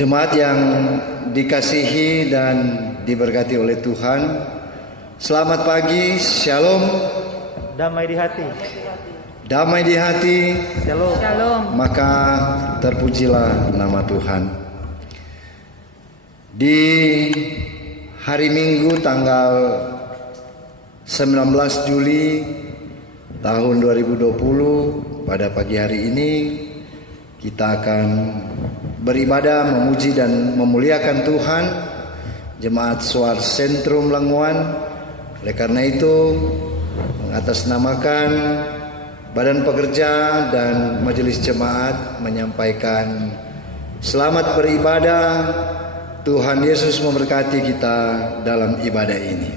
Jemaat yang dikasihi dan diberkati oleh Tuhan, selamat pagi, shalom. Damai di hati. Damai di hati. Shalom. Shalom. Maka terpujilah nama Tuhan. Di hari Minggu tanggal 19 Juli tahun 2020, pada pagi hari ini kita akan beribadah, memuji dan memuliakan Tuhan, Jemaat Suar Sentrum Lenguan. Oleh karena itu, mengatasnamakan Badan Pekerja dan Majelis Jemaat menyampaikan selamat beribadah. Tuhan Yesus memberkati kita dalam ibadah ini.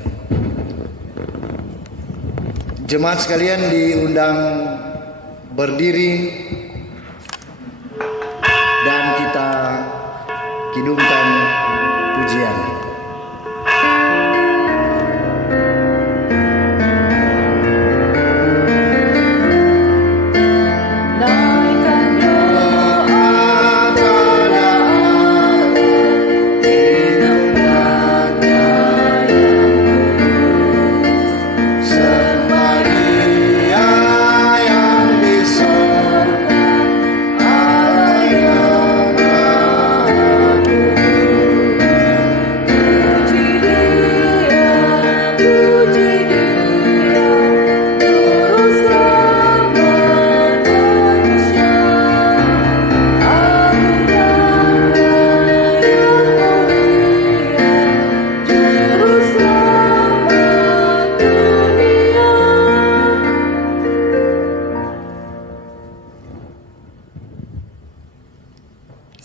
Jemaat sekalian diundang berdiri dan kita kidungkan pujian.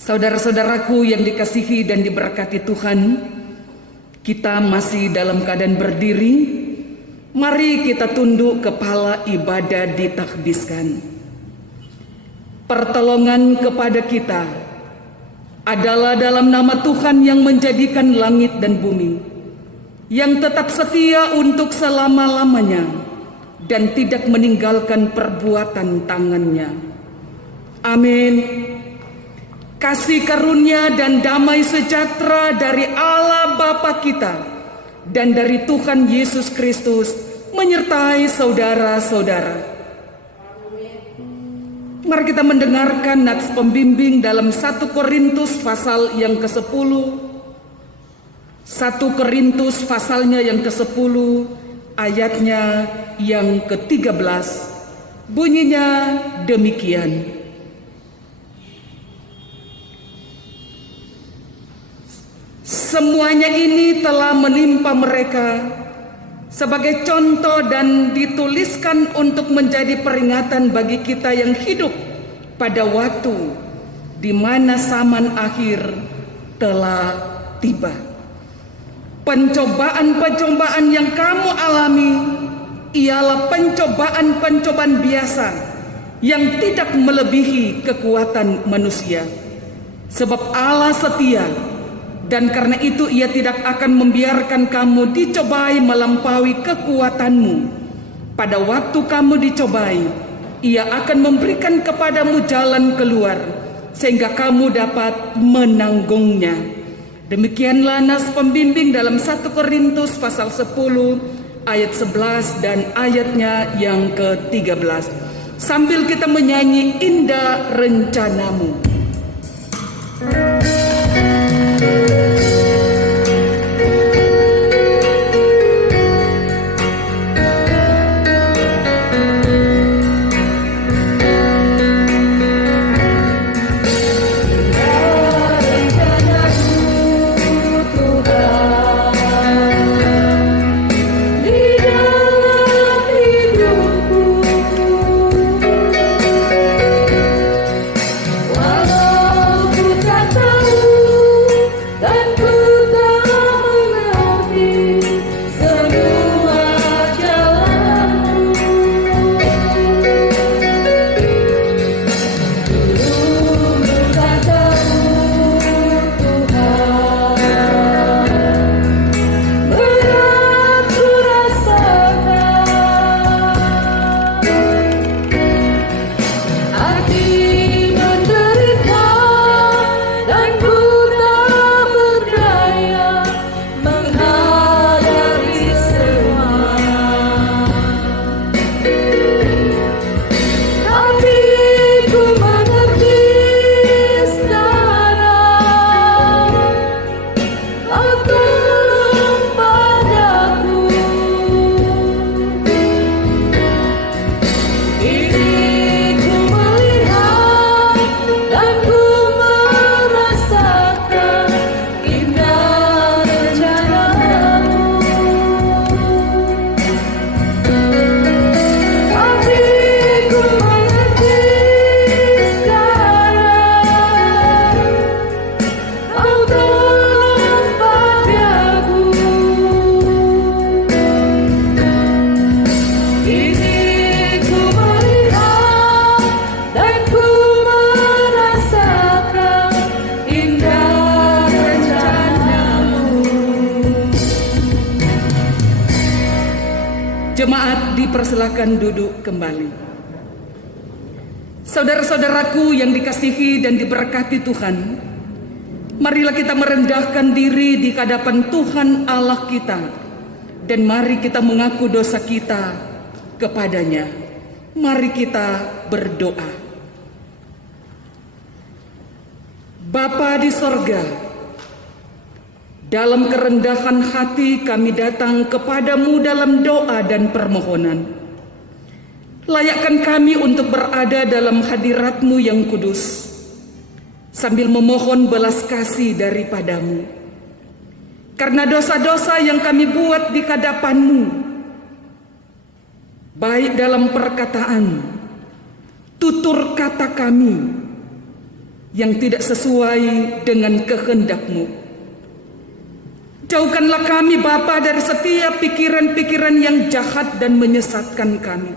Saudara-saudaraku yang dikasihi dan diberkati Tuhan, kita masih dalam keadaan berdiri. Mari kita tunduk kepala, ibadah ditakbiskan. Pertolongan kepada kita adalah dalam nama Tuhan yang menjadikan langit dan bumi, yang tetap setia untuk selama-lamanya dan tidak meninggalkan perbuatan tangannya. Amin. Kasih karunia dan damai sejahtera dari Allah Bapa kita dan dari Tuhan Yesus Kristus menyertai saudara-saudara. Mari kita mendengarkan nats pembimbing dalam 1 Korintus pasal yang ke-10. 1 Korintus pasalnya yang ke-10, ayatnya yang ke-13. Bunyinya demikian. Semuanya ini telah menimpa mereka sebagai contoh dan dituliskan untuk menjadi peringatan bagi kita yang hidup pada waktu di mana zaman akhir telah tiba. Pencobaan-pencobaan yang kamu alami ialah pencobaan-pencobaan biasa yang tidak melebihi kekuatan manusia. Sebab Allah setia, dan karena itu Ia tidak akan membiarkan kamu dicobai melampaui kekuatanmu. Pada waktu kamu dicobai, Ia akan memberikan kepadamu jalan keluar, sehingga kamu dapat menanggungnya. Demikianlah nas pembimbing dalam 1 Korintus pasal 10 ayat 11 dan ayatnya yang ke-13. Sambil kita menyanyi Indah Rencanamu. Di dalam Jemaat dipersilakan duduk kembali. Saudara-saudaraku yang dikasihi dan diberkati Tuhan, marilah kita merendahkan diri di hadapan Tuhan Allah kita, dan mari kita mengaku dosa kita kepadanya. Mari kita berdoa. Bapa di sorga, dalam kerendahan hati kami datang kepadamu dalam doa dan permohonan. Layakkan kami untuk berada dalam hadirat-Mu yang kudus, sambil memohon belas kasih daripadamu. Karena dosa-dosa yang kami buat di hadapan-Mu, baik dalam perkataan, tutur kata kami, yang tidak sesuai dengan kehendak-Mu. Jauhkanlah kami Bapa dari setiap pikiran-pikiran yang jahat dan menyesatkan kami,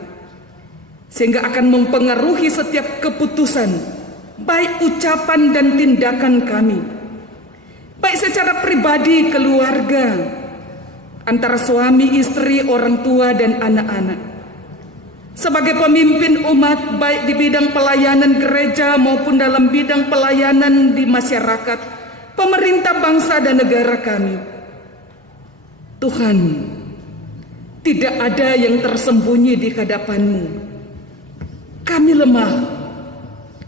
sehingga akan mempengaruhi setiap keputusan, baik ucapan dan tindakan kami, baik secara pribadi, keluarga, antara suami, istri, orang tua, dan anak-anak. Sebagai pemimpin umat, baik di bidang pelayanan gereja maupun dalam bidang pelayanan di masyarakat, pemerintah bangsa dan negara kami, Tuhan, tidak ada yang tersembunyi di hadapan-Mu. Kami lemah,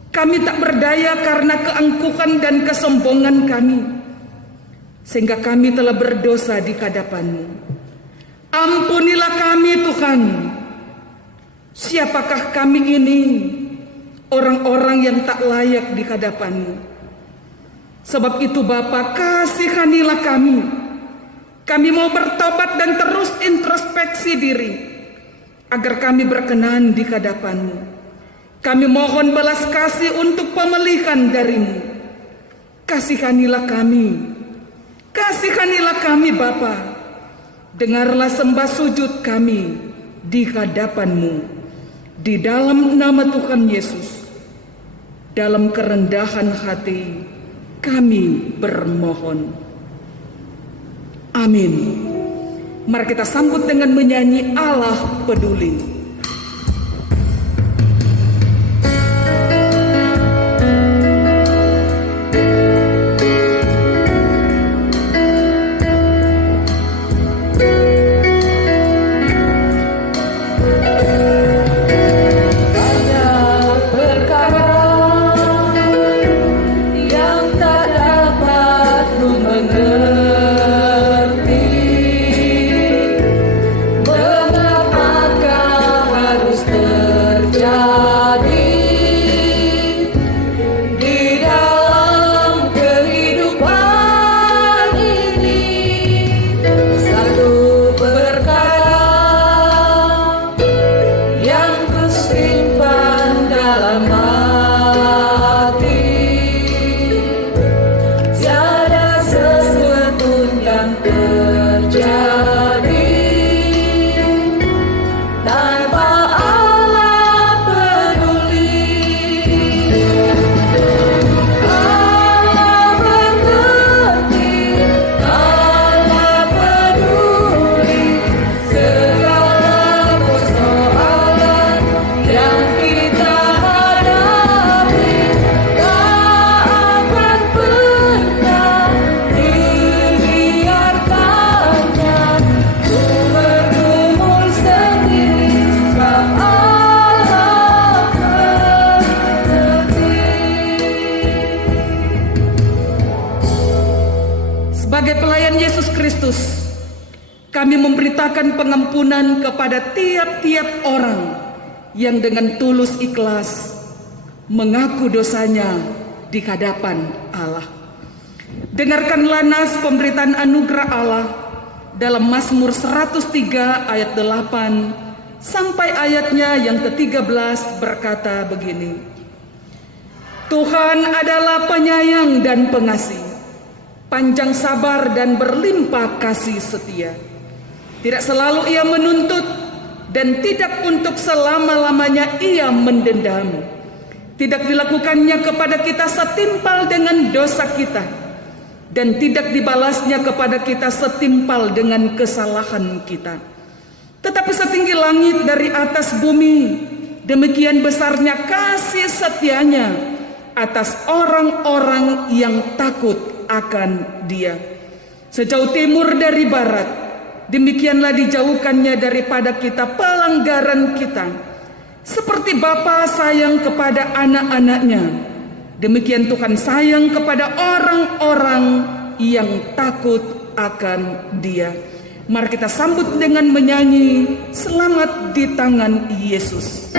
kami tak berdaya karena keangkuhan dan kesombongan kami, sehingga kami telah berdosa di hadapan-Mu. Ampunilah kami Tuhan. Siapakah kami ini, orang-orang yang tak layak di hadapan-Mu? Sebab itu Bapa, kasihanilah kami. Kami mau bertobat dan terus introspeksi diri, agar kami berkenan di hadapan-Mu. Kami mohon belas kasih untuk pemelihan dari-Mu. Kasihanilah kami. Kasihanilah kami Bapa. Dengarlah sembah sujud kami di hadapan-Mu. Di dalam nama Tuhan Yesus, dalam kerendahan hati kami bermohon. Amin. Mari kita sambut dengan menyanyi Allah Peduli. Kami memberitakan pengampunan kepada tiap-tiap orang yang dengan tulus ikhlas mengaku dosanya di hadapan Allah. Dengarkanlah nas pemberitaan anugerah Allah dalam Mazmur 103 ayat 8 sampai ayatnya yang ke-13 berkata begini. Tuhan adalah penyayang dan pengasih, panjang sabar dan berlimpah kasih setia. Tidak selalu ia menuntut dan tidak untuk selama-lamanya ia mendendam. Tidak dilakukannya kepada kita setimpal dengan dosa kita, dan tidak dibalasnya kepada kita setimpal dengan kesalahan kita. Tetapi setinggi langit dari atas bumi, demikian besarnya kasih setianya atas orang-orang yang takut akan Dia. Sejauh timur dari barat, demikianlah dijauhkannya daripada kita pelanggaran kita. Seperti Bapa sayang kepada anak-anaknya, demikian Tuhan sayang kepada orang-orang yang takut akan Dia. Mari kita sambut dengan menyanyi Selamat di Tangan Yesus.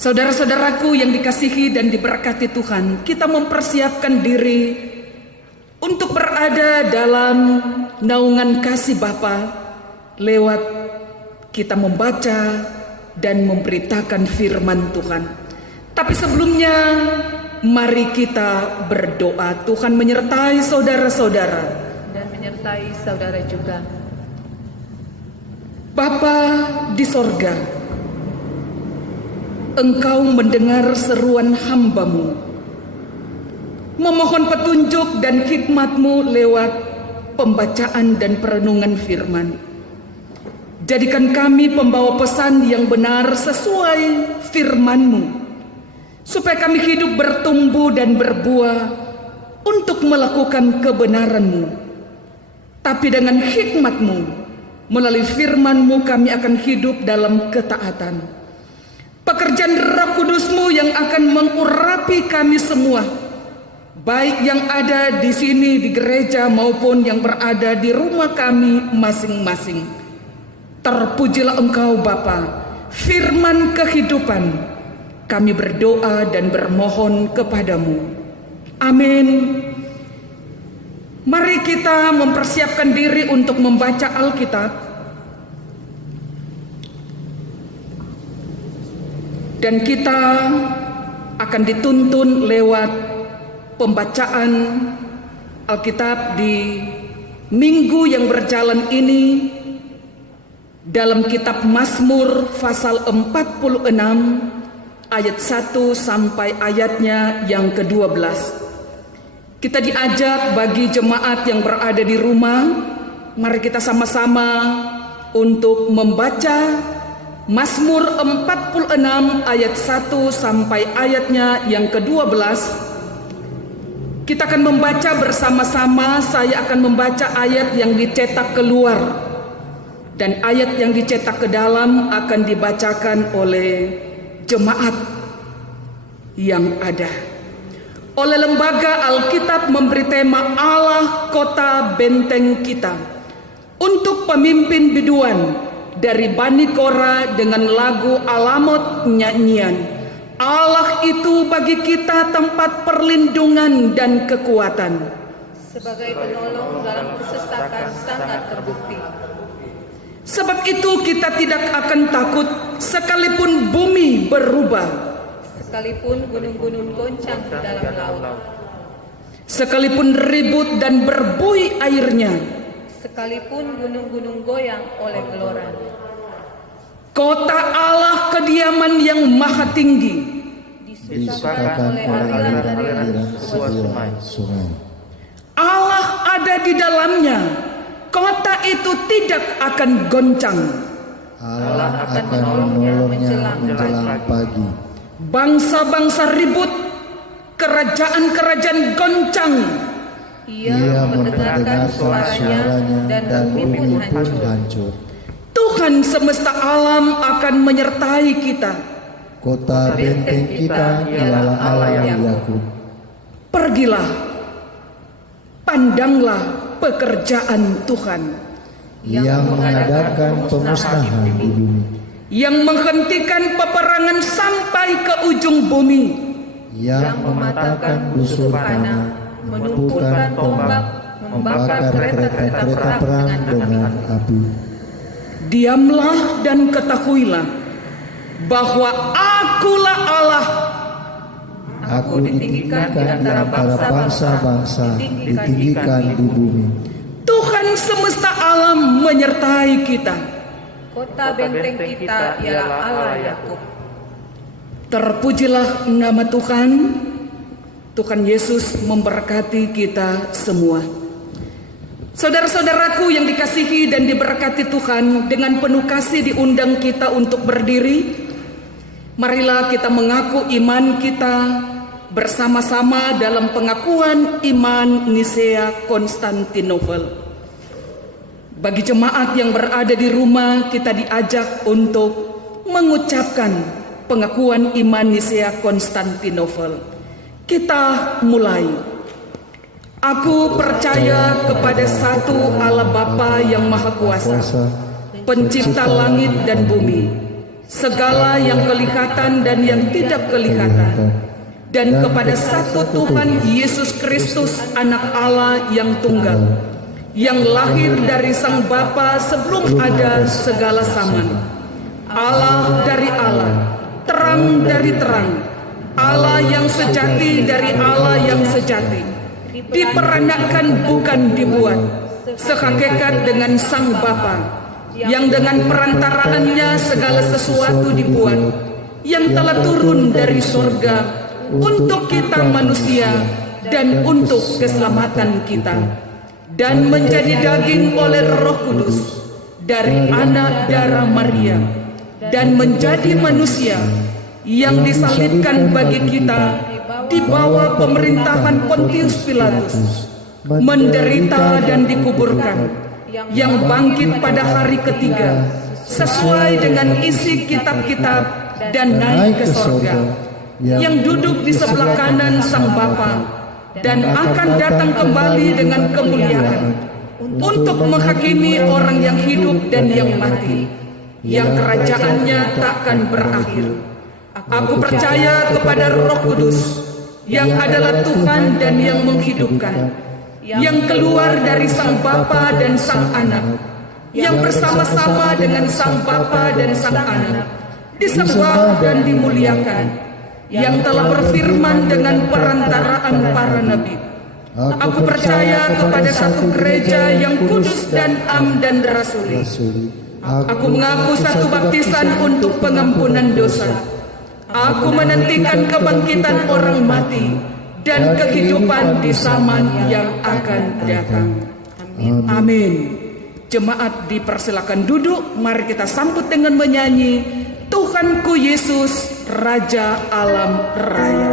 Saudara-saudaraku yang dikasihi dan diberkati Tuhan, kita mempersiapkan diri untuk berada dalam naungan kasih Bapa lewat kita membaca dan memberitakan firman Tuhan. Tapi sebelumnya, mari kita berdoa. Tuhan menyertai saudara-saudara dan menyertai saudara juga. Bapa di sorga, Engkau mendengar seruan hamba-Mu, memohon petunjuk dan hikmat-Mu lewat pembacaan dan perenungan firman. Jadikan kami pembawa pesan yang benar sesuai firman-Mu, supaya kami hidup bertumbuh dan berbuah untuk melakukan kebenaran-Mu. Tapi dengan hikmat-Mu, melalui firman-Mu kami akan hidup dalam ketaatan. Pekerjaan Roh Kudus-Mu yang akan mengurapi kami semua, baik yang ada di sini di gereja maupun yang berada di rumah kami masing-masing. Terpujilah Engkau Bapa, firman kehidupan. Kami berdoa dan bermohon kepadamu. Amin. Mari kita mempersiapkan diri untuk membaca Alkitab. Dan kita akan dituntun lewat pembacaan Alkitab di minggu yang berjalan ini dalam kitab Mazmur pasal 46 ayat 1 sampai ayatnya yang ke-12. Kita diajak bagi jemaat yang berada di rumah, mari kita sama-sama untuk membaca Mazmur 46 ayat 1 sampai ayatnya yang ke-12. Kita akan membaca bersama-sama. Saya akan membaca ayat yang dicetak keluar, dan ayat yang dicetak ke dalam akan dibacakan oleh jemaat yang ada. Oleh Lembaga Alkitab memberi tema Allah Kota Benteng Kita untuk pemimpin biduan dari Bani Kora dengan lagu Alamot nyanyian. Allah itu bagi kita tempat perlindungan dan kekuatan, sebagai penolong dalam kesesakan sangat terbukti. Sebab itu kita tidak akan takut sekalipun bumi berubah, sekalipun gunung-gunung goncang di dalam laut, sekalipun ribut dan berbuih airnya, sekalipun gunung-gunung goyang oleh gelora. Kota Allah kediaman yang maha tinggi, disukakan oleh aliran-aliran sebuah sungai. Allah ada di dalamnya, kota itu tidak akan goncang. Allah akan menolongnya menjelang pagi. Bangsa-bangsa ribut, kerajaan-kerajaan goncang. Ia mendengarkan suaranya dan bumi pun hancur. Tuhan semesta alam akan menyertai kita. Kota benteng kita ialah Allah yang Yakub. Pergilah, pandanglah pekerjaan Tuhan Yang mengadakan pemusnahan di bumi. yang menghentikan peperangan sampai ke ujung bumi, Yang mematahkan busur panah, menumpukan tombak, membakar kereta-kereta perang dengan api. Diamlah dan ketahuilah bahwa Akulah Allah. Aku ditinggikan di antara bangsa-bangsa, ditinggikan di bumi. Tuhan semesta alam menyertai kita. Kota benteng kita ialah Allah Yakub. Terpujilah nama Tuhan. Tuhan Yesus memberkati kita semua. Saudara-saudaraku yang dikasihi dan diberkati Tuhan, dengan penuh kasih diundang kita untuk berdiri. Marilah kita mengaku iman kita bersama-sama dalam pengakuan iman Nisea Konstantinopel. Bagi jemaat yang berada di rumah, kita diajak untuk mengucapkan pengakuan iman Nisea Konstantinopel. Kita mulai. Aku percaya kepada satu Allah Bapa yang Maha Kuasa, pencipta langit dan bumi, segala yang kelihatan dan yang tidak kelihatan, dan kepada satu Tuhan Yesus Kristus, Anak Allah yang tunggal, yang lahir dari Sang Bapa sebelum ada segala zaman. Allah dari Allah, terang dari terang, Allah yang sejati dari Allah yang sejati, diperanakan bukan dibuat, sehakikat dengan Sang Bapa, yang dengan perantaraannya segala sesuatu dibuat, yang telah turun dari sorga untuk kita manusia dan untuk keselamatan kita, dan menjadi daging oleh Roh Kudus dari anak darah Maria, dan menjadi manusia, yang disalibkan bagi kita di bawah pemerintahan Pontius Pilatus, menderita dan dikuburkan, yang bangkit pada hari ketiga sesuai dengan isi kitab-kitab dan naik ke sorga, yang duduk di sebelah kanan Sang Bapa dan akan datang kembali dengan kemuliaan untuk menghakimi orang yang hidup dan yang mati, yang kerajaannya takkan berakhir. Aku percaya kepada Roh Kudus, yang adalah Tuhan dan yang menghidupkan, yang keluar dari Sang Bapa dan Sang Anak, yang bersama-sama dengan Sang Bapa dan Sang Anak, disembah dan dimuliakan, yang telah berfirman dengan perantaraan para nabi. Aku percaya kepada satu gereja yang kudus dan am dan rasuli. Aku mengaku satu baptisan untuk pengampunan dosa. Aku menantikan kebangkitan orang mati dan kehidupan di zaman yang akan datang. Amin. Jemaat dipersilakan duduk. Mari kita sambut dengan menyanyi Tuhanku Yesus, Raja Alam Raya.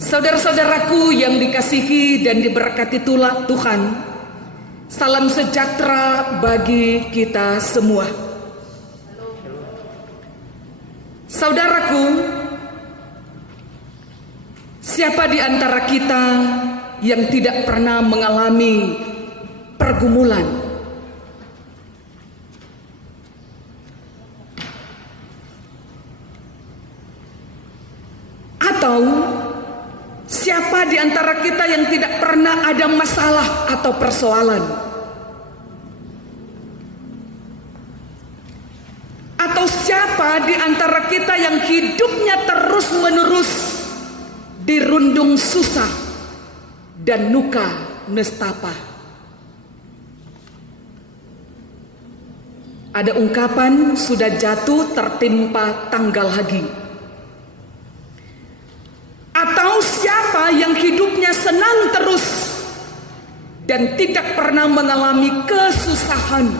Saudara-saudaraku yang dikasihi dan diberkati Tuhan, salam sejahtera bagi kita semua. Saudaraku, siapa di antara kita yang tidak pernah mengalami pergumulan. Atau siapa di antara kita yang tidak pernah ada masalah atau persoalan? Atau siapa di antara kita yang hidupnya terus-menerus dirundung susah dan nuka nestapa? Ada ungkapan sudah jatuh tertimpa tanggal lagi. Atau siapa yang hidupnya senang terus dan tidak pernah mengalami kesusahan?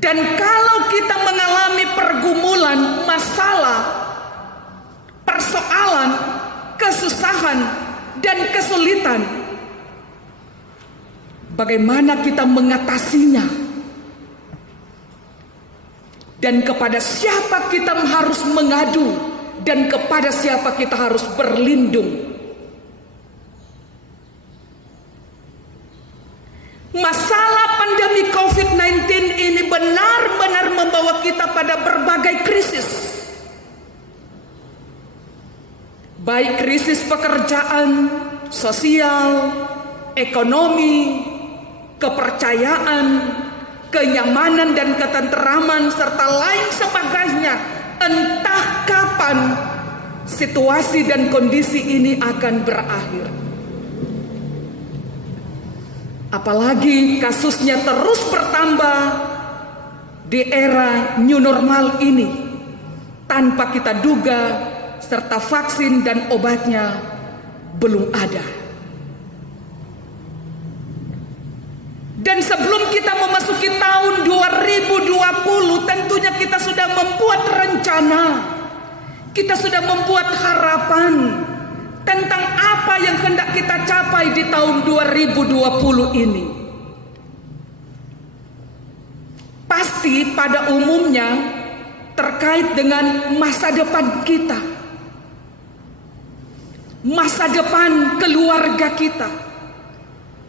Dan kalau kita mengalami pergumulan, masalah, persoalan, kesusahan, dan kesulitan, bagaimana kita mengatasinya? Dan kepada siapa kita harus mengadu, dan kepada siapa kita harus berlindung? Masalah pandemi COVID-19 ini benar-benar membawa kita pada berbagai krisis. Baik krisis pekerjaan, sosial, ekonomi, kepercayaan, kenyamanan dan ketenteraman, serta lain sebagainya. Entah kapan situasi dan kondisi ini akan berakhir. Apalagi kasusnya terus bertambah di era new normal ini, tanpa kita duga, serta vaksin dan obatnya belum ada. Dan sebelum kita memasuki tahun 2020, tentunya kita sudah membuat rencana, kita sudah membuat harapan tentang apa yang hendak kita capai di tahun 2020 ini. Pasti pada umumnya terkait dengan masa depan kita, masa depan keluarga kita,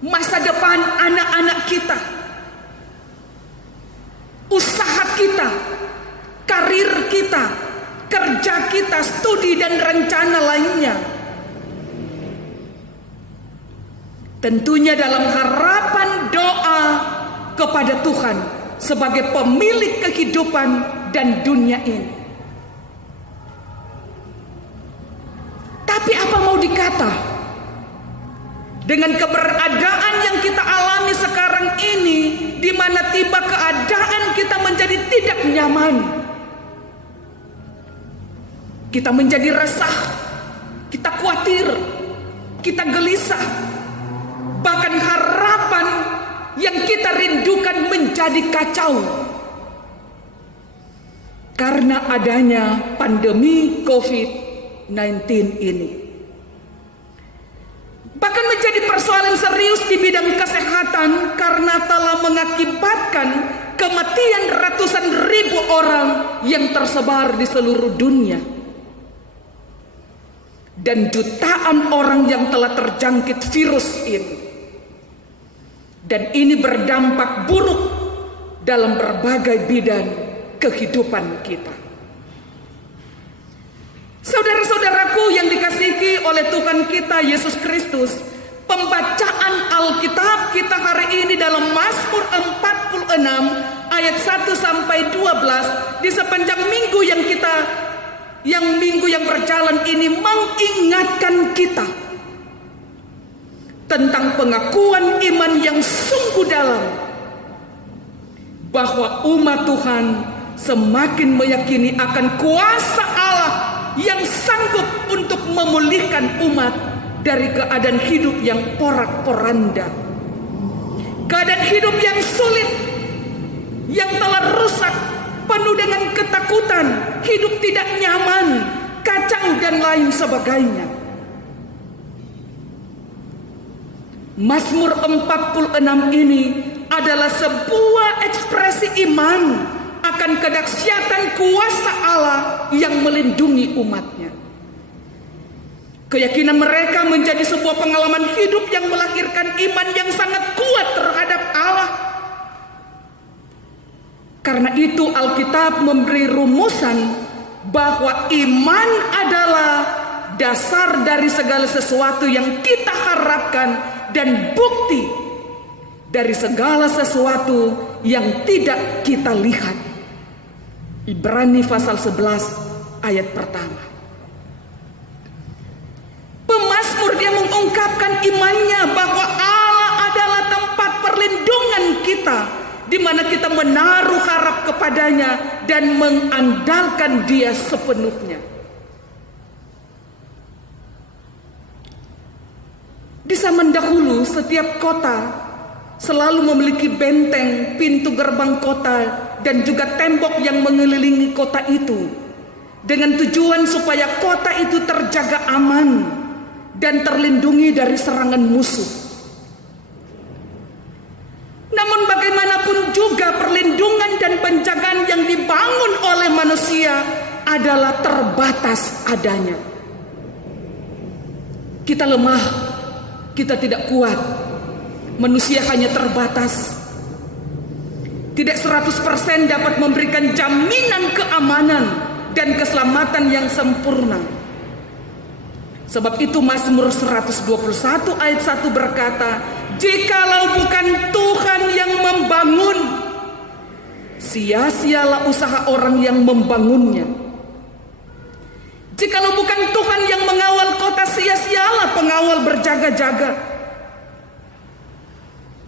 masa depan anak-anak kita, usaha kita, karir kita, kerja kita, studi dan rencana lainnya. Tentunya dalam harapan doa kepada Tuhan sebagai pemilik kehidupan dan dunia ini. Tapi apa mau dikata, dengan keberadaan yang kita alami sekarang ini, di mana tiba keadaan kita menjadi tidak nyaman, kita menjadi resah, kita khawatir, kita gelisah, bahkan harapan yang kita rindukan menjadi kacau karena adanya pandemi COVID-19 ini. Bahkan menjadi persoalan serius di bidang kesehatan karena telah mengakibatkan kematian ratusan ribu orang yang tersebar di seluruh dunia. Dan jutaan orang yang telah terjangkit virus ini. Dan ini berdampak buruk dalam berbagai bidang kehidupan kita. Saudara-saudaraku yang dikasihi oleh Tuhan kita Yesus Kristus, pembacaan Alkitab kita hari ini dalam Mazmur 46 ayat 1 sampai 12 di sepanjang minggu minggu yang berjalan ini mengingatkan kita tentang pengakuan iman yang sungguh dalam bahwa umat Tuhan semakin meyakini akan kuasa Allah yang sanggup untuk memulihkan umat dari keadaan hidup yang porak-poranda, keadaan hidup yang sulit, yang telah rusak, penuh dengan ketakutan, hidup tidak nyaman, kacau dan lain sebagainya. Mazmur 46 ini adalah sebuah ekspresi iman akan kedahsyatan kuasa Allah yang melindungi umatnya. Keyakinan mereka menjadi sebuah pengalaman hidup yang melahirkan iman yang sangat kuat terhadap Allah. Karena itu Alkitab memberi rumusan bahwa iman adalah dasar dari segala sesuatu yang kita harapkan dan bukti dari segala sesuatu yang tidak kita lihat. Ibrani pasal 11 ayat pertama. Pemazmur dia mengungkapkan imannya bahwa Allah adalah tempat perlindungan kita, di mana kita menaruh harap kepadanya dan mengandalkan Dia sepenuhnya. Di zaman dahulu setiap kota selalu memiliki benteng, pintu gerbang kota, dan juga tembok yang mengelilingi kota itu, dengan tujuan supaya kota itu terjaga aman dan terlindungi dari serangan musuh. Namun bagaimanapun juga perlindungan dan penjagaan yang dibangun oleh manusia adalah terbatas adanya. Kita lemah, kita tidak kuat. Manusia hanya terbatas. Tidak 100% dapat memberikan jaminan keamanan dan keselamatan yang sempurna. Sebab itu Mazmur 121 ayat 1 berkata, jikalau bukan Tuhan yang membangun, sia-sialah usaha orang yang membangunnya. Jikalau bukan Tuhan yang mengawal kota, sia-sialah pengawal berjaga-jaga.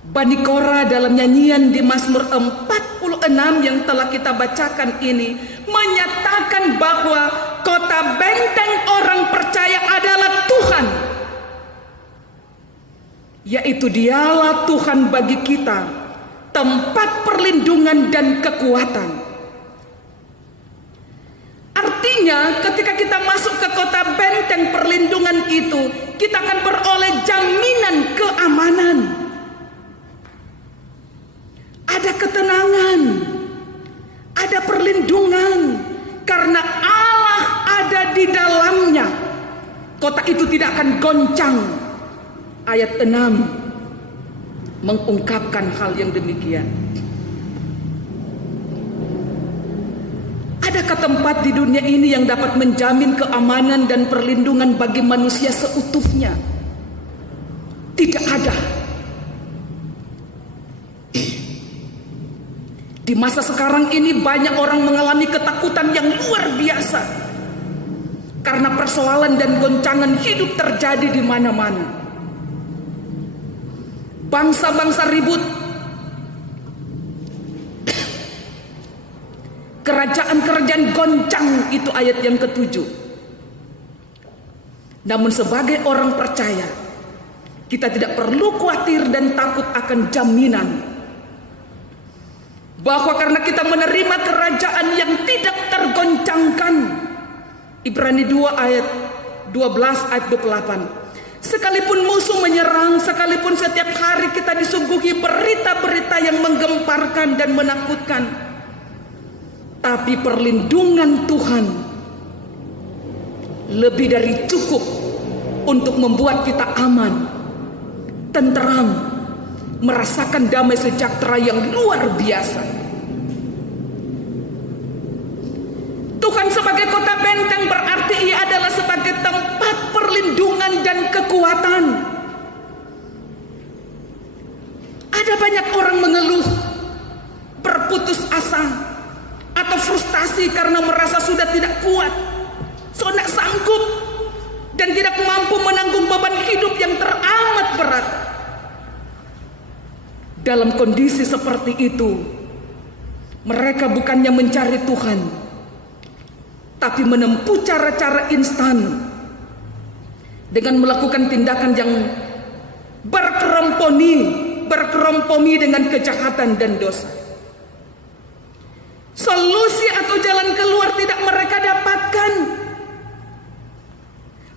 Bani Korah dalam nyanyian di Mazmur 46 yang telah kita bacakan ini menyatakan bahwa kota benteng orang percaya adalah Tuhan, yaitu Dialah Tuhan bagi kita, tempat perlindungan dan kekuatan. Artinya ketika kita masuk ke kota benteng perlindungan itu, kita akan beroleh jaminan keamanan. Ada ketenangan, ada perlindungan, karena Allah ada di dalamnya. Kota itu tidak akan goncang. Ayat 6 mengungkapkan hal yang demikian. Adakah tempat di dunia ini yang dapat menjamin keamanan dan perlindungan bagi manusia seutuhnya? Tidak ada. Di masa sekarang ini banyak orang mengalami ketakutan yang luar biasa karena persoalan dan goncangan hidup terjadi di mana-mana. Bangsa-bangsa ribut, kerajaan-kerajaan goncang, itu ayat yang ke-7. Namun sebagai orang percaya, kita tidak perlu khawatir dan takut akan jaminan bahwa karena kita menerima kerajaan yang tidak tergoncangkan. Ibrani 2 ayat 12 ayat 28. Sekalipun musuh menyerang, sekalipun setiap hari kita disuguhi berita-berita yang menggemparkan dan menakutkan, tapi perlindungan Tuhan lebih dari cukup untuk membuat kita aman, tenteram, merasakan damai sejahtera yang luar biasa. Tuhan sebagai kota benteng berarti Ia adalah sebagai tempat perlindungan dan kekuatan. Ada banyak orang mengeluh, berputus asa, atau frustasi karena merasa sudah tidak kuat, sudah sanggup, dan tidak mampu menanggung beban hidup yang teramat berat. Dalam kondisi seperti itu, mereka bukannya mencari Tuhan, tapi menempuh cara-cara instan dengan melakukan tindakan yang berkerompomi dengan kejahatan dan dosa. Solusi atau jalan keluar tidak mereka dapatkan.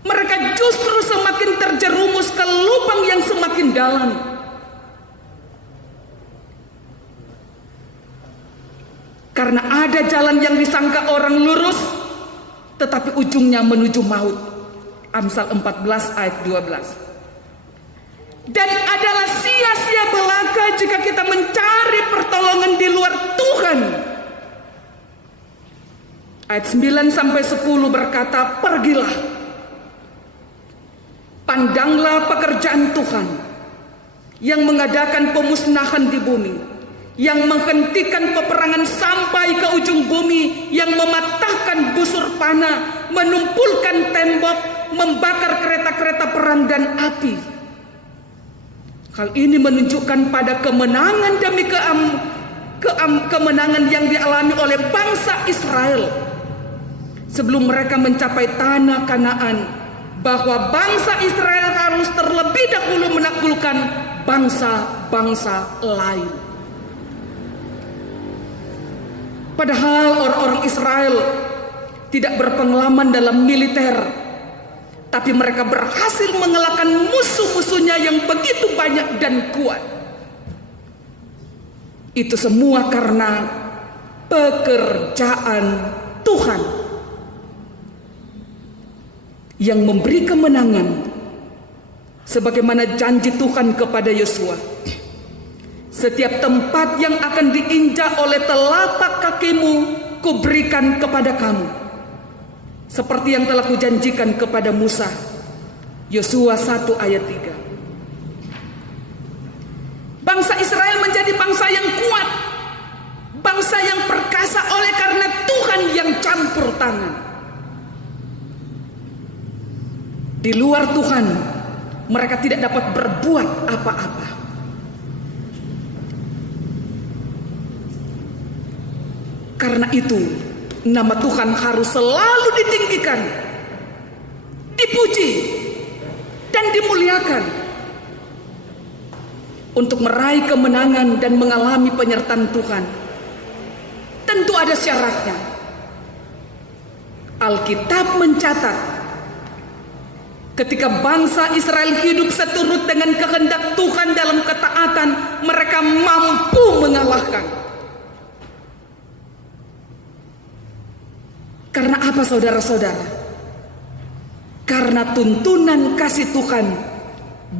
Mereka justru semakin terjerumus ke lubang yang semakin dalam. Karena ada jalan yang disangka orang lurus, tetapi ujungnya menuju maut. Amsal 14 ayat 12. Dan adalah sia-sia belaka jika kita mencari pertolongan di luar Tuhan. Ayat 9 sampai 10 berkata, pergilah, pandanglah pekerjaan Tuhan yang mengadakan pemusnahan di bumi, yang menghentikan peperangan sampai ke ujung bumi, yang mematahkan busur panah, menumpulkan tembok, membakar kereta-kereta perang dan api. Hal ini menunjukkan pada kemenangan demi kemenangan yang dialami oleh bangsa Israel sebelum mereka mencapai tanah Kanaan, bahwa bangsa Israel harus terlebih dahulu menaklukkan bangsa-bangsa lain. Padahal orang-orang Israel tidak berpengalaman dalam militer, tapi mereka berhasil mengalahkan musuh-musuhnya yang begitu banyak dan kuat. Itu semua karena pekerjaan Tuhan yang memberi kemenangan sebagaimana janji Tuhan kepada Yosua. Setiap tempat yang akan diinjak oleh telapak kakimu kuberikan kepada kamu, seperti yang telah kujanjikan kepada Musa. Yosua 1 ayat 3. Bangsa Israel menjadi bangsa yang kuat, bangsa yang perkasa oleh karena Tuhan yang campur tangan. Di luar Tuhan, mereka tidak dapat berbuat apa-apa. Karena itu, nama Tuhan harus selalu ditinggikan, dipuji, dan dimuliakan. Untuk meraih kemenangan dan mengalami penyertaan Tuhan, tentu ada syaratnya. Alkitab mencatat, ketika bangsa Israel hidup seturut dengan kehendak Tuhan dalam ketaatan, mereka mampu mengalahkan. Karena apa, saudara-saudara? Karena tuntunan kasih Tuhan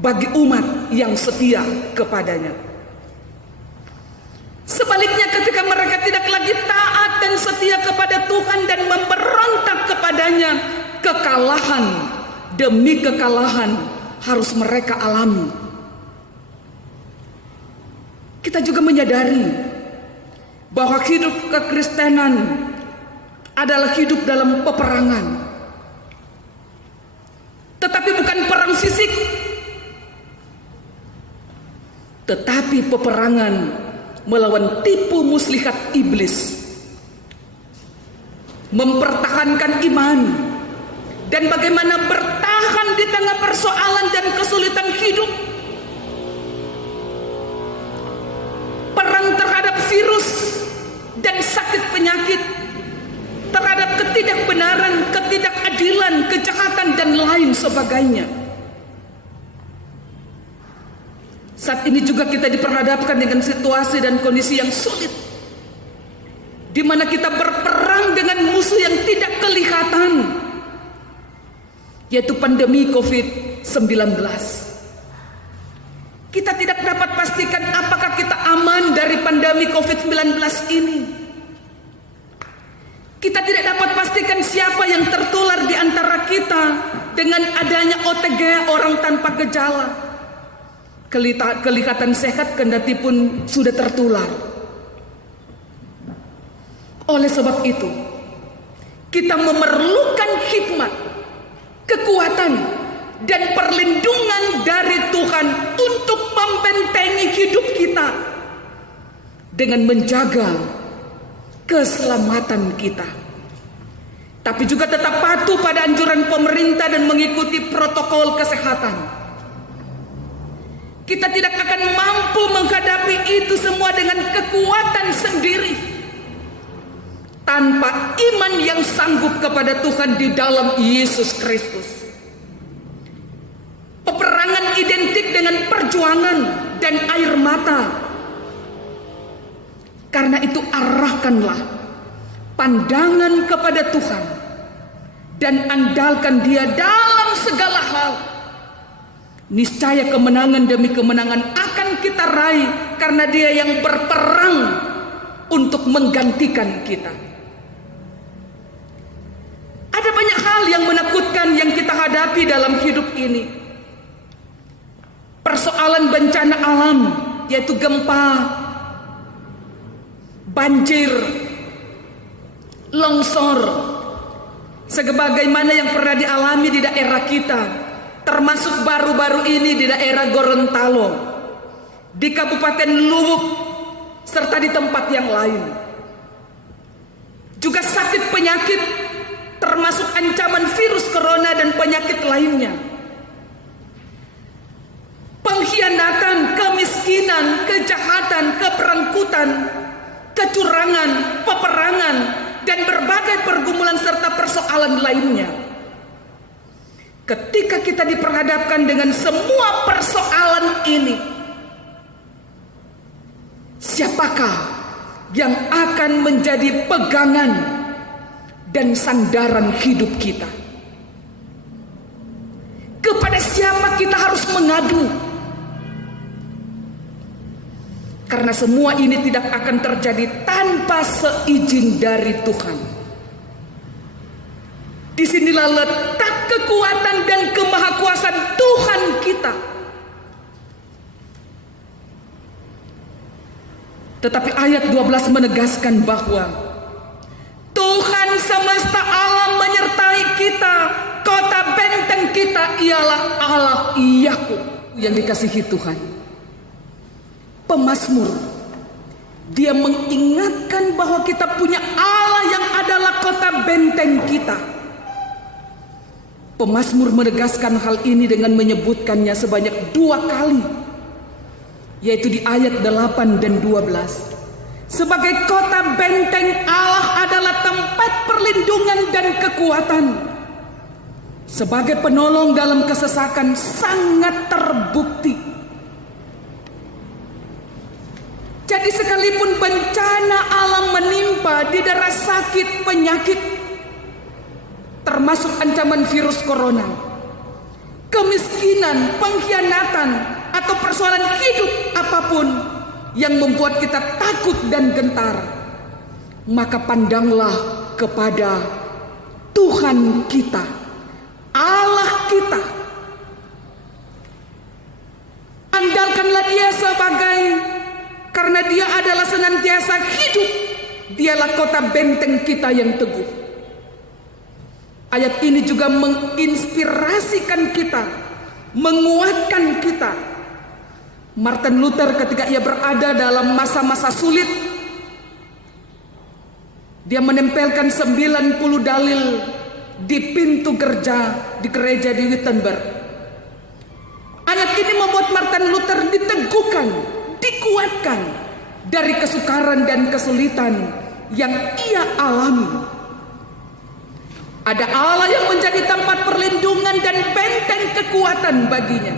bagi umat yang setia kepadanya. Sebaliknya, ketika mereka tidak lagi taat dan setia kepada Tuhan dan memberontak kepadanya, kekalahan demi kekalahan harus mereka alami. Kita juga menyadari bahwa hidup kekristenan adalah hidup dalam peperangan, tetapi bukan perang fisik, tetapi peperangan melawan tipu muslihat iblis, mempertahankan iman, dan bagaimana bertahan di tengah persoalan dan kesulitan hidup. Perang terhadap virus dan sakit penyakit, terhadap ketidakbenaran, ketidakadilan, kejahatan, dan lain sebagainya. Saat ini juga kita diperhadapkan dengan situasi dan kondisi yang sulit, di mana kita berperang dengan musuh yang tidak kelihatan, yaitu pandemi COVID-19. Kita tidak dapat pastikan apakah kita aman dari pandemi COVID-19 ini. Kita tidak dapat pastikan siapa yang tertular di antara kita dengan adanya OTG, orang tanpa gejala. Kelihatan sehat kendati pun sudah tertular. Oleh sebab itu, kita memerlukan hikmat, kekuatan, dan perlindungan dari Tuhan untuk membentengi hidup kita dengan menjaga keselamatan kita, tapi juga tetap patuh pada anjuran pemerintah dan mengikuti protokol kesehatan. Kita tidak akan mampu menghadapi itu semua dengan kekuatan sendiri, tanpa iman yang sanggup kepada Tuhan di dalam Yesus Kristus. Peperangan identik dengan perjuangan dan air mata. Karena itu arahkanlah pandangan kepada Tuhan dan andalkan Dia dalam segala hal. Niscaya kemenangan demi kemenangan akan kita raih karena Dia yang berperang untuk menggantikan kita. Ada banyak hal yang menakutkan yang kita hadapi dalam hidup ini. Persoalan bencana alam, yaitu gempa, banjir, longsor, sebagaimana yang pernah dialami di daerah kita, termasuk baru-baru ini di daerah Gorontalo, di Kabupaten Luwuk, serta di tempat yang lain. Juga sakit penyakit, termasuk ancaman virus corona dan penyakit lainnya. Pengkhianatan, kemiskinan, kejahatan, keberangkutan, kecurangan, peperangan, dan berbagai pergumulan serta persoalan lainnya. Ketika kita diperhadapkan dengan semua persoalan ini, siapakah yang akan menjadi pegangan dan sandaran hidup kita? Kepada siapa kita harus mengadu? Karena semua ini tidak akan terjadi tanpa seizin dari Tuhan. Disinilah letak kekuatan dan kemahakuasaan Tuhan kita. Tetapi ayat 12 menegaskan bahwa Tuhan semesta alam menyertai kita. Kota benteng kita ialah Allah Yakub yang dikasihi Tuhan. Pemazmur, dia mengingatkan bahwa kita punya Allah yang adalah kota benteng kita. Pemazmur menegaskan hal ini dengan menyebutkannya sebanyak 2 kali, yaitu di ayat 8 dan 12. Sebagai kota benteng, Allah adalah tempat perlindungan dan kekuatan. Sebagai penolong dalam kesesakan sangat terbukti. Jadi sekalipun bencana alam menimpa, didera sakit, penyakit, termasuk ancaman virus corona, kemiskinan, pengkhianatan, atau persoalan hidup apapun yang membuat kita takut dan gentar, maka pandanglah kepada Tuhan kita, Allah kita. Andalkanlah Dia karena Dia adalah senantiasa hidup. Dialah kota benteng kita yang teguh. Ayat ini juga menginspirasikan kita, menguatkan kita. Martin Luther ketika ia berada dalam masa-masa sulit, dia menempelkan 90 dalil di pintu gereja di Wittenberg. Ayat ini membuat Martin Luther diteguhkan, dikuatkan dari kesukaran dan kesulitan yang ia alami. Ada Allah yang menjadi tempat perlindungan dan benteng kekuatan baginya,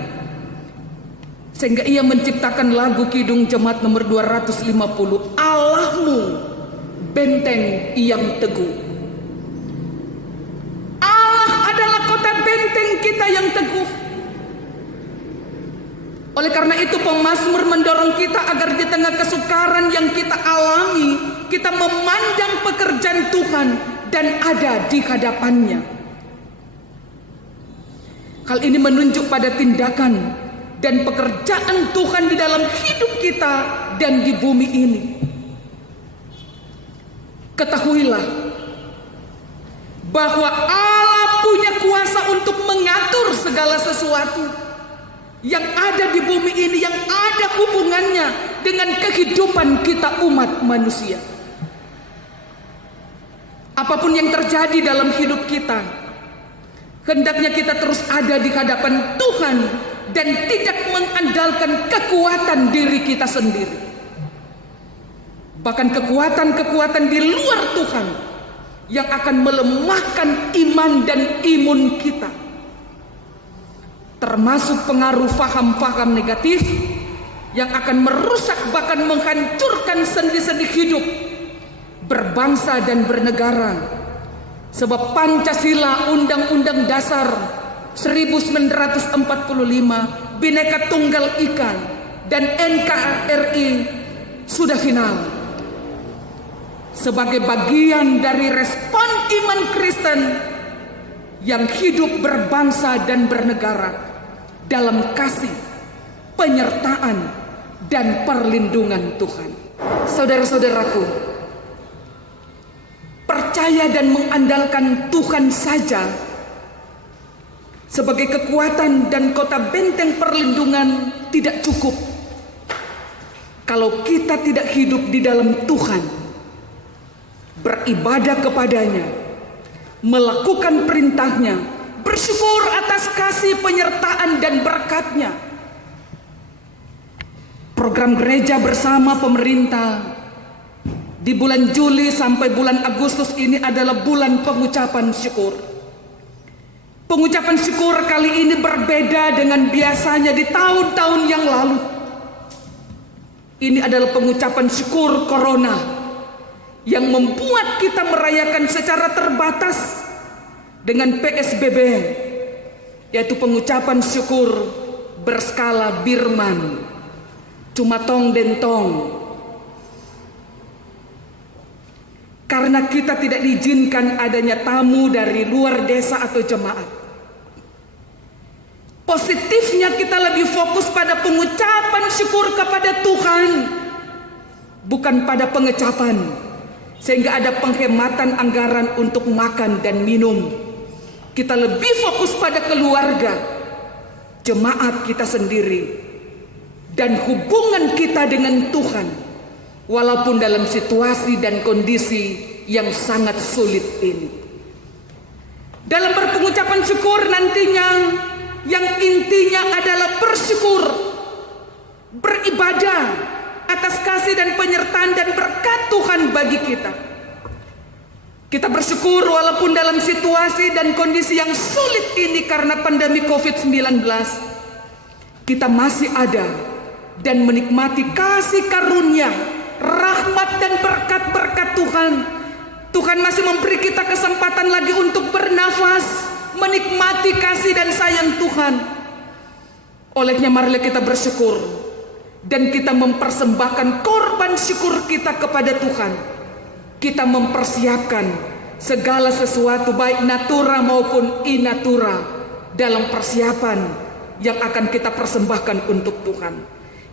sehingga ia menciptakan lagu Kidung Jemaat nomor 250, Allahmu benteng yang teguh. Allah adalah kota benteng kita yang teguh. Oleh karena itu pemazmur mendorong kita agar di tengah kesukaran yang kita alami, kita memandang pekerjaan Tuhan dan ada di hadapannya. Hal ini menunjuk pada tindakan dan pekerjaan Tuhan di dalam hidup kita dan di bumi ini. Ketahuilah bahwa Allah punya kuasa untuk mengatur segala sesuatu yang ada di bumi ini, yang ada hubungannya dengan kehidupan kita umat manusia. Apapun yang terjadi dalam hidup kita, hendaknya kita terus ada di hadapan Tuhan dan tidak mengandalkan kekuatan diri kita sendiri. Bahkan kekuatan-kekuatan di luar Tuhan yang akan melemahkan iman dan imun kita, termasuk pengaruh faham-faham negatif yang akan merusak bahkan menghancurkan sendi-sendi hidup berbangsa dan bernegara. Sebab Pancasila, Undang-Undang Dasar 1945 Bhinneka Tunggal Ika dan NKRI sudah final. Sebagai bagian dari respon iman Kristen yang hidup berbangsa dan bernegara dalam kasih, penyertaan, dan perlindungan Tuhan. Saudara-saudaraku, percaya dan mengandalkan Tuhan saja sebagai kekuatan dan kota benteng perlindungan tidak cukup kalau kita tidak hidup di dalam Tuhan, beribadah kepadanya, melakukan perintahnya, bersyukur atas kasih, penyertaan, dan berkatnya. Program gereja bersama pemerintah di bulan Juli sampai bulan Agustus ini adalah bulan pengucapan syukur. Pengucapan syukur kali ini berbeda dengan biasanya di tahun-tahun yang lalu. Ini adalah pengucapan syukur corona yang membuat kita merayakan secara terbatas dengan PSBB, yaitu pengucapan syukur berskala Birman, cuma tong den tong. Karena kita tidak diizinkan adanya tamu dari luar desa atau jemaat. Positifnya kita lebih fokus pada pengucapan syukur kepada Tuhan, bukan pada pengecapan, sehingga ada penghematan anggaran untuk makan dan minum. Kita lebih fokus pada keluarga, jemaat kita sendiri, dan hubungan kita dengan Tuhan, walaupun dalam situasi dan kondisi yang sangat sulit ini. Dalam berpengucapan syukur nantinya, yang intinya adalah bersyukur, beribadah atas kasih dan penyertaan dan berkat Tuhan bagi kita. Kita bersyukur walaupun dalam situasi dan kondisi yang sulit ini karena pandemi COVID-19, kita masih ada dan menikmati kasih karunia, rahmat dan berkat-berkat Tuhan. Tuhan masih memberi kita kesempatan lagi untuk bernafas, menikmati kasih dan sayang Tuhan. Olehnya marilah kita bersyukur dan kita mempersembahkan korban syukur kita kepada Tuhan. Kita mempersiapkan segala sesuatu baik natura maupun inatura dalam persiapan yang akan kita persembahkan untuk Tuhan.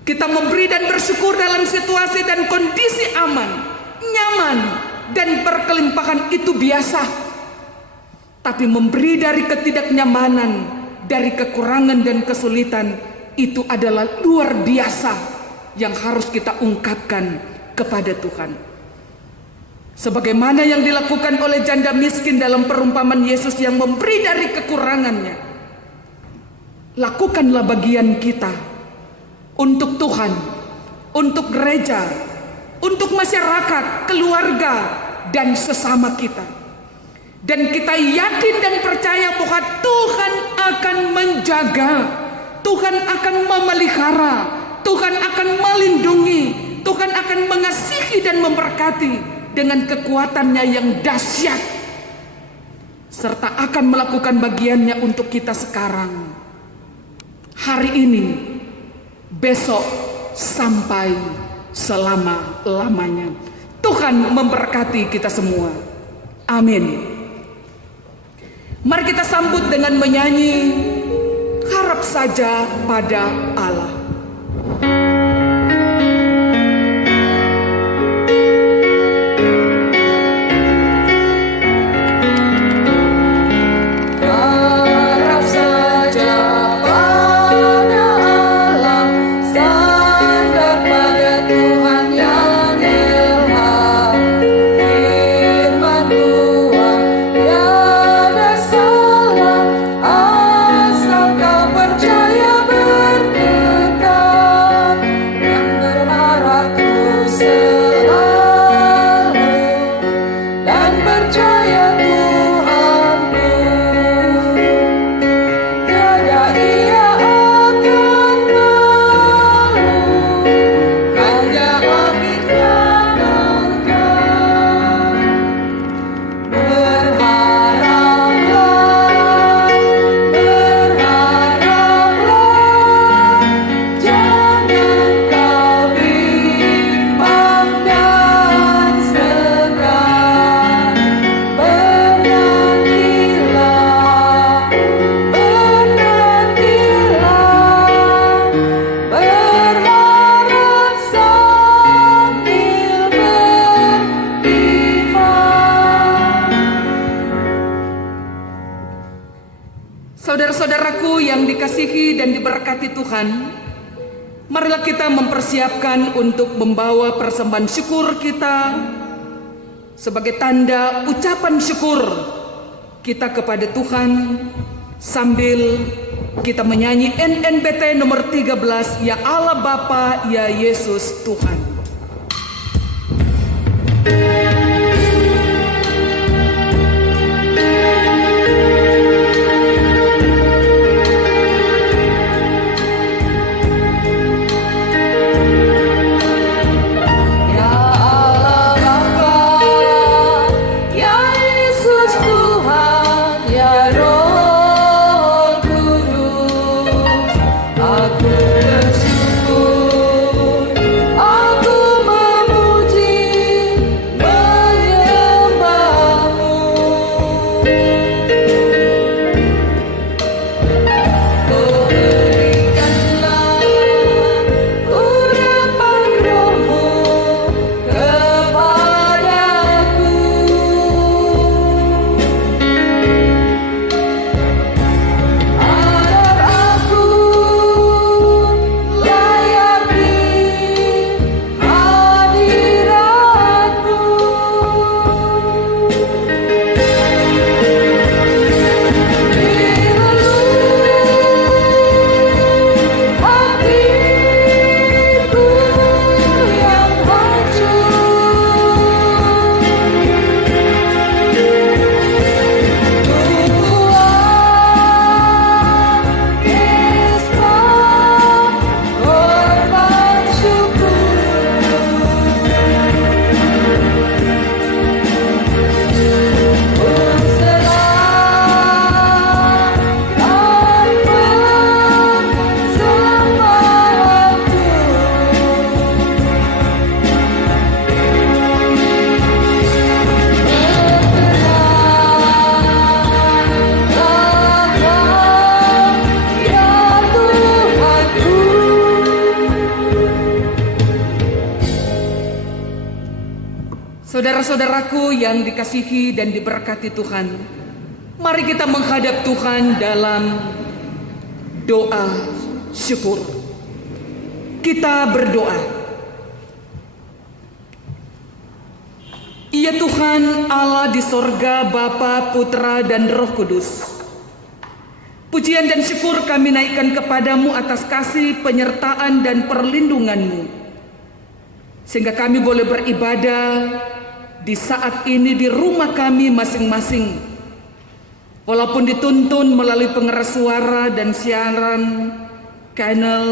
Kita memberi dan bersyukur dalam situasi dan kondisi aman, nyaman, dan berkelimpahan itu biasa. Tapi memberi dari ketidaknyamanan, dari kekurangan dan kesulitan, itu adalah luar biasa yang harus kita ungkapkan kepada Tuhan. Sebagaimana yang dilakukan oleh janda miskin dalam perumpamaan Yesus yang memberi dari kekurangannya. Lakukanlah bagian kita untuk Tuhan, untuk gereja, untuk masyarakat, keluarga, dan sesama kita. Dan kita yakin dan percaya bahwa Tuhan akan menjaga, Tuhan akan memelihara, Tuhan akan melindungi, Tuhan akan mengasihi dan memberkati dengan kekuatannya yang dahsyat, serta akan melakukan bagiannya untuk kita sekarang, hari ini, besok, sampai selama-lamanya. Tuhan memberkati kita semua. Amin. Mari kita sambut dengan menyanyi Harap Saja Pada Allah. Percaya Saudara-saudaraku yang dikasihi dan diberkati Tuhan, marilah kita mempersiapkan untuk membawa persembahan syukur kita sebagai tanda ucapan syukur kita kepada Tuhan, sambil kita menyanyi NNBT nomor 13, Ya Allah Bapa, Ya Yesus Tuhan. Saudara-saudaraku yang dikasihi dan diberkati Tuhan, mari kita menghadap Tuhan dalam doa syukur. Kita berdoa. Ya Tuhan Allah di sorga, Bapa, Putra, dan Roh Kudus, pujian dan syukur kami naikkan kepadamu atas kasih, penyertaan, dan perlindunganmu, sehingga kami boleh beribadah di saat ini di rumah kami masing-masing, walaupun dituntun melalui pengeras suara dan siaran kanal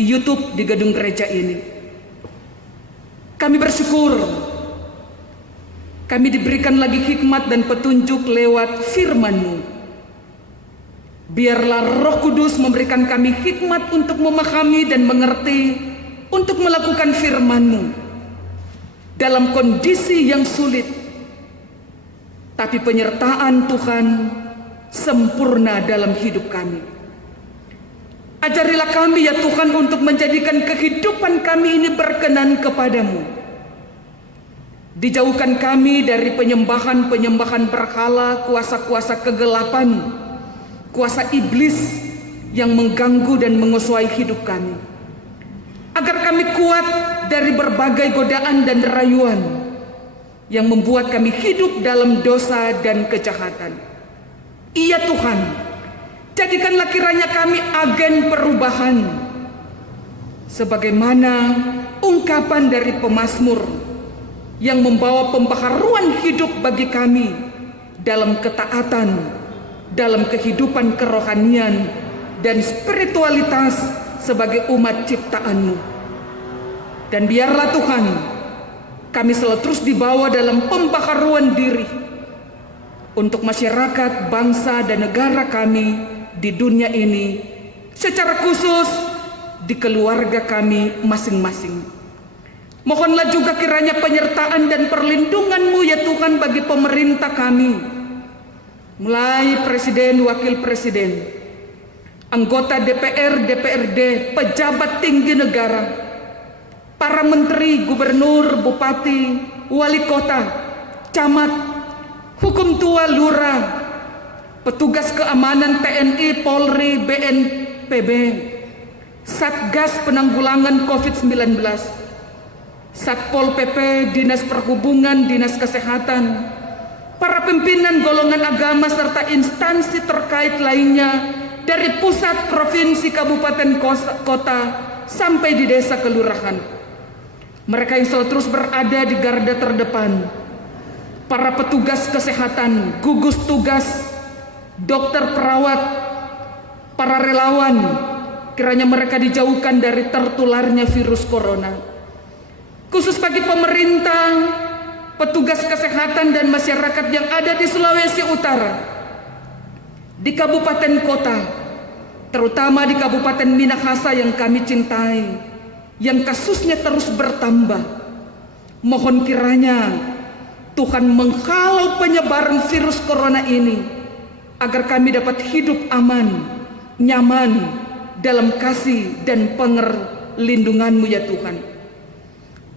YouTube di gedung gereja ini. Kami bersyukur kami diberikan lagi hikmat dan petunjuk lewat firman-Mu. Biarlah Roh Kudus memberikan kami hikmat untuk memahami dan mengerti, untuk melakukan firman-Mu dalam kondisi yang sulit, tapi penyertaan Tuhan sempurna dalam hidup kami. Ajarilah kami ya Tuhan untuk menjadikan kehidupan kami ini berkenan kepadamu. Dijauhkan kami dari penyembahan-penyembahan berhala, kuasa-kuasa kegelapan, kuasa iblis yang mengganggu dan menguasai hidup kami, agar kami kuat dari berbagai godaan dan rayuan yang membuat kami hidup dalam dosa dan kejahatan. Iya Tuhan, jadikanlah kiranya kami agen perubahan, sebagaimana ungkapan dari pemazmur yang membawa pembaharuan hidup bagi kami dalam ketaatan, dalam kehidupan kerohanian dan spiritualitas sebagai umat ciptaan-Mu. Dan biarlah Tuhan, kami selalu terus dibawa dalam pembaharuan diri untuk masyarakat, bangsa, dan negara kami di dunia ini, secara khusus di keluarga kami masing-masing. Mohonlah juga kiranya penyertaan dan perlindungan-Mu ya Tuhan bagi pemerintah kami, mulai Presiden, Wakil Presiden, anggota DPR, DPRD, pejabat tinggi negara, para menteri, gubernur, bupati, wali kota, camat, hukum tua, lurah, petugas keamanan TNI, Polri, BNPB, Satgas Penanggulangan COVID-19, Satpol PP, Dinas Perhubungan, Dinas Kesehatan, para pimpinan golongan agama serta instansi terkait lainnya dari pusat, provinsi, kabupaten, kota, sampai di desa kelurahan. Mereka yang selalu terus berada di garda terdepan, para petugas kesehatan, gugus tugas, dokter, perawat, para relawan, kiranya mereka dijauhkan dari tertularnya virus corona. Khusus bagi pemerintah, petugas kesehatan dan masyarakat yang ada di Sulawesi Utara, di kabupaten kota, terutama di Kabupaten Minahasa yang kami cintai, yang kasusnya terus bertambah. Mohon kiranya Tuhan menghalau penyebaran virus corona ini, agar kami dapat hidup aman, nyaman, dalam kasih dan perlindungan-Mu ya Tuhan.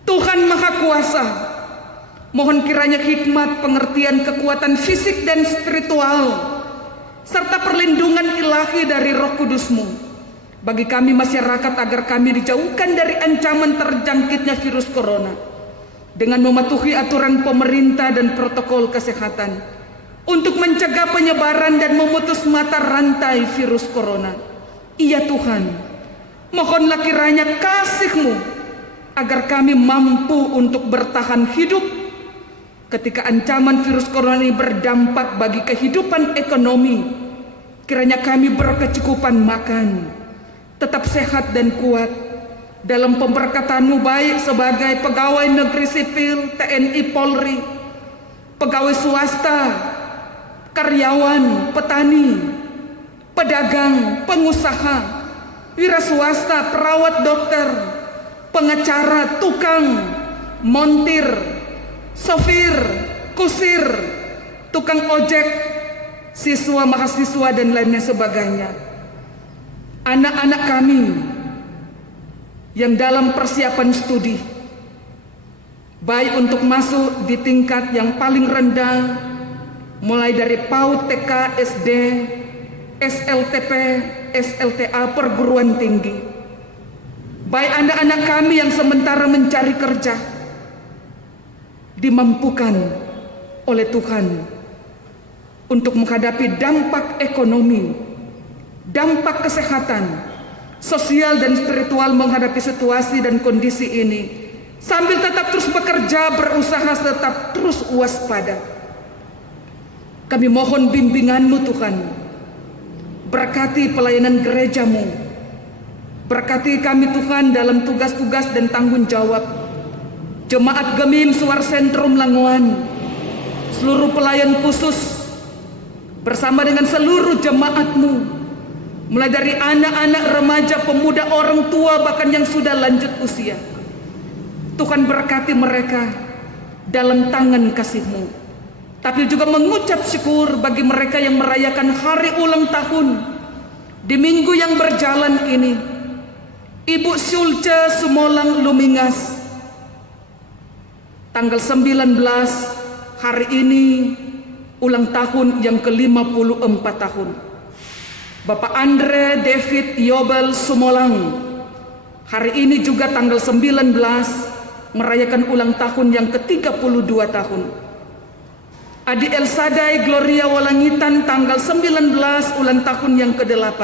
Tuhan Maha Kuasa, mohon kiranya hikmat, pengertian, kekuatan fisik dan spiritual, serta perlindungan ilahi dari Roh Kudus-Mu bagi kami masyarakat, agar kami dijauhkan dari ancaman terjangkitnya virus corona dengan mematuhi aturan pemerintah dan protokol kesehatan untuk mencegah penyebaran dan memutus mata rantai virus corona. Iya Tuhan, mohonlah kiranya kasih-Mu agar kami mampu untuk bertahan hidup ketika ancaman virus corona ini berdampak bagi kehidupan ekonomi. Kiranya kami berkecukupan makan, tetap sehat dan kuat dalam pemberkatan-Mu, baik sebagai pegawai negeri sipil, TNI, Polri, pegawai swasta, karyawan, petani, pedagang, pengusaha, wira swasta, perawat, dokter, pengacara, tukang, montir, sopir, kusir, tukang ojek, siswa, mahasiswa, dan lainnya sebagainya. Anak-anak kami yang dalam persiapan studi, baik untuk masuk di tingkat yang paling rendah, mulai dari PAUD, TK, SD, SLTP, SLTA, perguruan tinggi, baik anak-anak kami yang sementara mencari kerja, dimampukan oleh Tuhan untuk menghadapi dampak ekonomi, dampak kesehatan, sosial dan spiritual menghadapi situasi dan kondisi ini, sambil tetap terus bekerja, berusaha, tetap terus waspada. Kami mohon bimbingan-Mu Tuhan, berkati pelayanan gereja-Mu, berkati kami Tuhan dalam tugas-tugas dan tanggung jawab, Jemaat Gemim Suar Sentrum Langoan, seluruh pelayan khusus, bersama dengan seluruh jemaat-Mu, mulai dari anak-anak, remaja, pemuda, orang tua, bahkan yang sudah lanjut usia. Tuhan berkati mereka dalam tangan kasih-Mu. Tapi juga mengucap syukur bagi mereka yang merayakan hari ulang tahun di minggu yang berjalan ini. Ibu Sulce Sumolang Lumingas, tanggal 19 hari ini ulang tahun yang ke-54 tahun. Bapak Andre David Yobel Sumolang, hari ini juga tanggal 19 merayakan ulang tahun yang ke-32 tahun. Adi Elsadai Gloria Walangitan, tanggal 19 ulang tahun yang ke-8.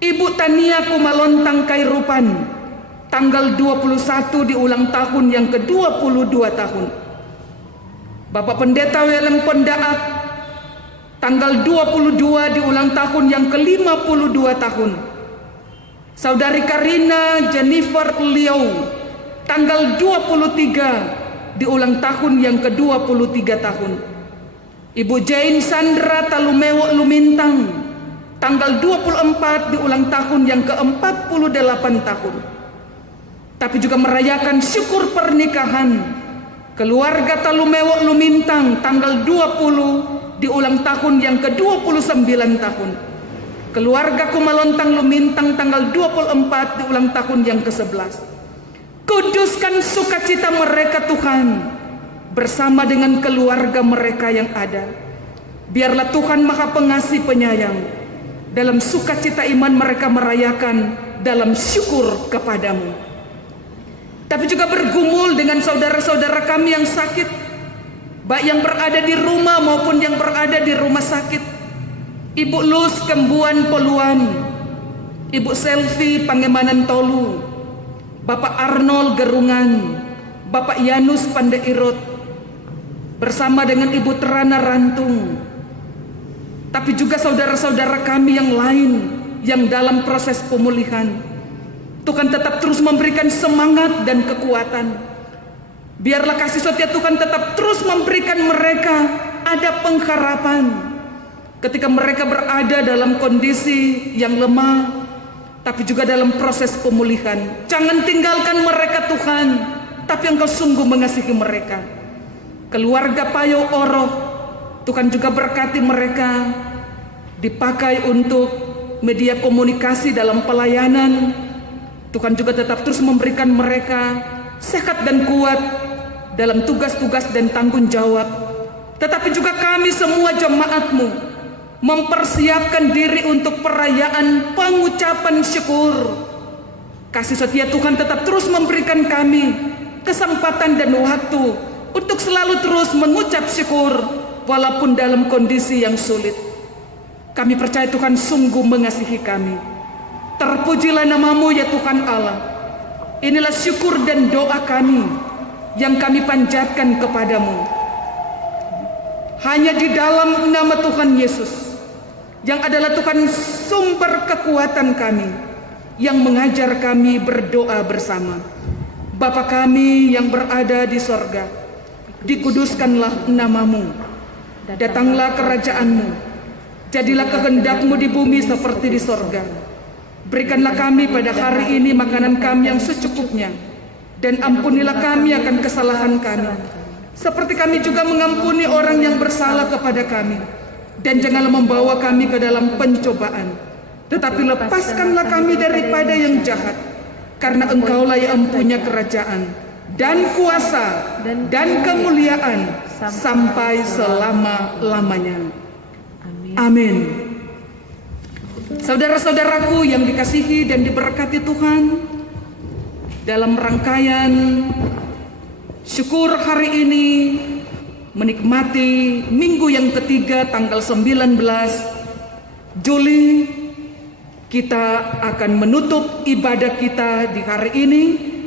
Ibu Tania Kumalontang Kairupan, tanggal 21 di ulang tahun yang ke-22 tahun. Bapak Pendeta Welem Pondaak, tanggal 22 di ulang tahun yang ke-52 tahun. Saudari Karina Jennifer Liau, tanggal 23 di ulang tahun yang ke-23 tahun. Ibu Jane Sandra Talumewo Lumintang, tanggal 24 di ulang tahun yang ke-48 tahun. Tapi juga merayakan syukur pernikahan keluarga Talumewo Lumintang, tanggal 20 di ulang tahun yang ke-29 tahun. Keluarga Kumalontang Lumintang, tanggal 24 di ulang tahun yang ke-11. Kuduskan sukacita mereka Tuhan bersama dengan keluarga mereka yang ada. Biarlah Tuhan Maha Pengasih Penyayang, dalam sukacita iman mereka merayakan dalam syukur kepadamu. Tapi juga bergumul dengan saudara-saudara kami yang sakit, baik yang berada di rumah maupun yang berada di rumah sakit. Ibu Luz Kembuan Poluan, Ibu Selvi Pangemanan Tolu, Bapak Arnold Gerungan, Bapak Yanus Pandeirot, bersama dengan Ibu Terana Rantung. Tapi juga saudara-saudara kami yang lain yang dalam proses pemulihan. Tuhan tetap terus memberikan semangat dan kekuatan. Biarlah kasih setia Tuhan tetap terus memberikan mereka ada pengharapan ketika mereka berada dalam kondisi yang lemah, tapi juga dalam proses pemulihan. Jangan tinggalkan mereka Tuhan, tapi Engkau sungguh mengasihi mereka. Keluarga Payo Oroh, Tuhan juga berkati mereka, dipakai untuk media komunikasi dalam pelayanan. Tuhan juga tetap terus memberikan mereka sehat dan kuat dalam tugas-tugas dan tanggung jawab. Tetapi juga kami semua jemaat-Mu mempersiapkan diri untuk perayaan pengucapan syukur. Kasih setia Tuhan tetap terus memberikan kami kesempatan dan waktu untuk selalu terus mengucap syukur walaupun dalam kondisi yang sulit. Kami percaya Tuhan sungguh mengasihi kami. Terpujilah nama-Mu ya Tuhan Allah. Inilah syukur dan doa kami yang kami panjatkan kepadamu. Hanya di dalam nama Tuhan Yesus, yang adalah Tuhan sumber kekuatan kami, yang mengajar kami berdoa bersama. Bapa kami yang berada di sorga, dikuduskanlah nama-Mu. Datanglah kerajaan-Mu. Jadilah kehendak-Mu di bumi seperti di sorga. Berikanlah kami pada hari ini makanan kami yang secukupnya, dan ampunilah kami akan kesalahan kami, seperti kami juga mengampuni orang yang bersalah kepada kami. Dan janganlah membawa kami ke dalam pencobaan, tetapi lepaskanlah kami daripada yang jahat, karena Engkaulah yang mempunyai kerajaan dan kuasa dan kemuliaan sampai selama-lamanya. Amin. Saudara-saudaraku yang dikasihi dan diberkati Tuhan, dalam rangkaian syukur hari ini menikmati minggu yang ketiga tanggal 19 Juli, kita akan menutup ibadah kita di hari ini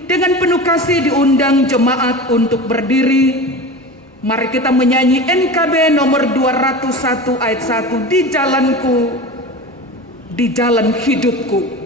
dengan penuh kasih diundang jemaat untuk berdiri. Mari kita menyanyi NKB nomor 201 ayat 1, di jalanku, di jalan hidupku.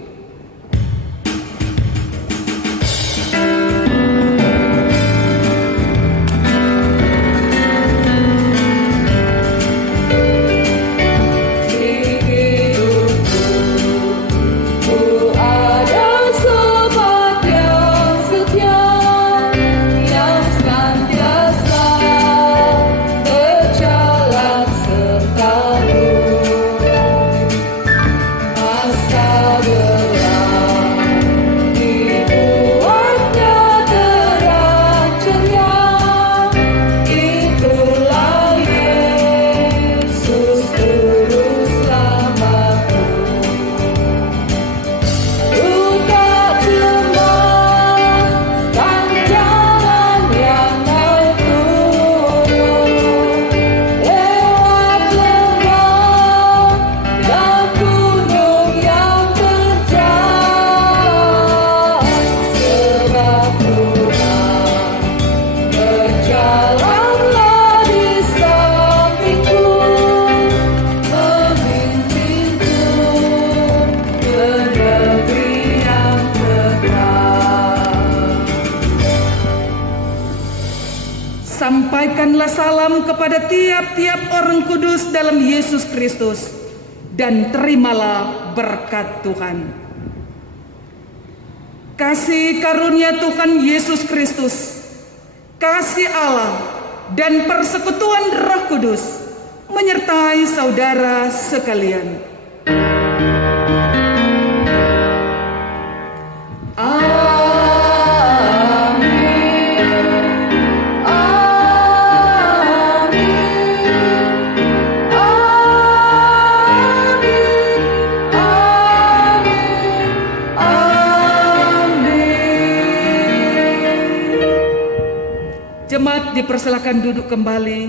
Sampaikanlah salam kepada tiap-tiap orang kudus dalam Yesus Kristus, dan terimalah berkat Tuhan. Kasih karunia Tuhan Yesus Kristus, kasih Allah, dan persekutuan Roh Kudus menyertai saudara sekalian. dipersilakan duduk kembali.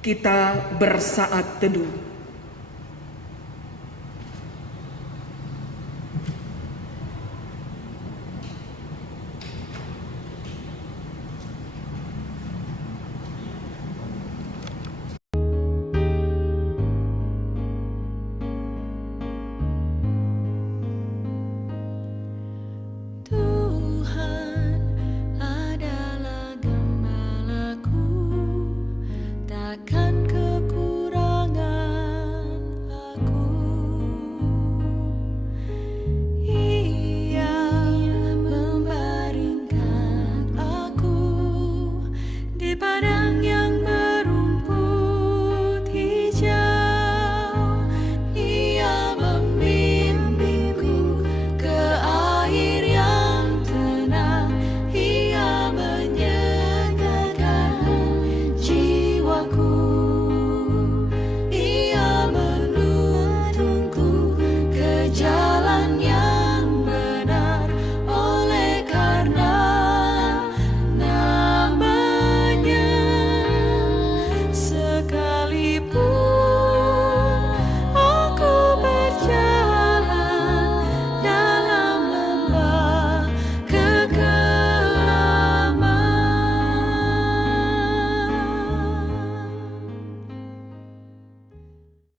Kita bersaat teduh.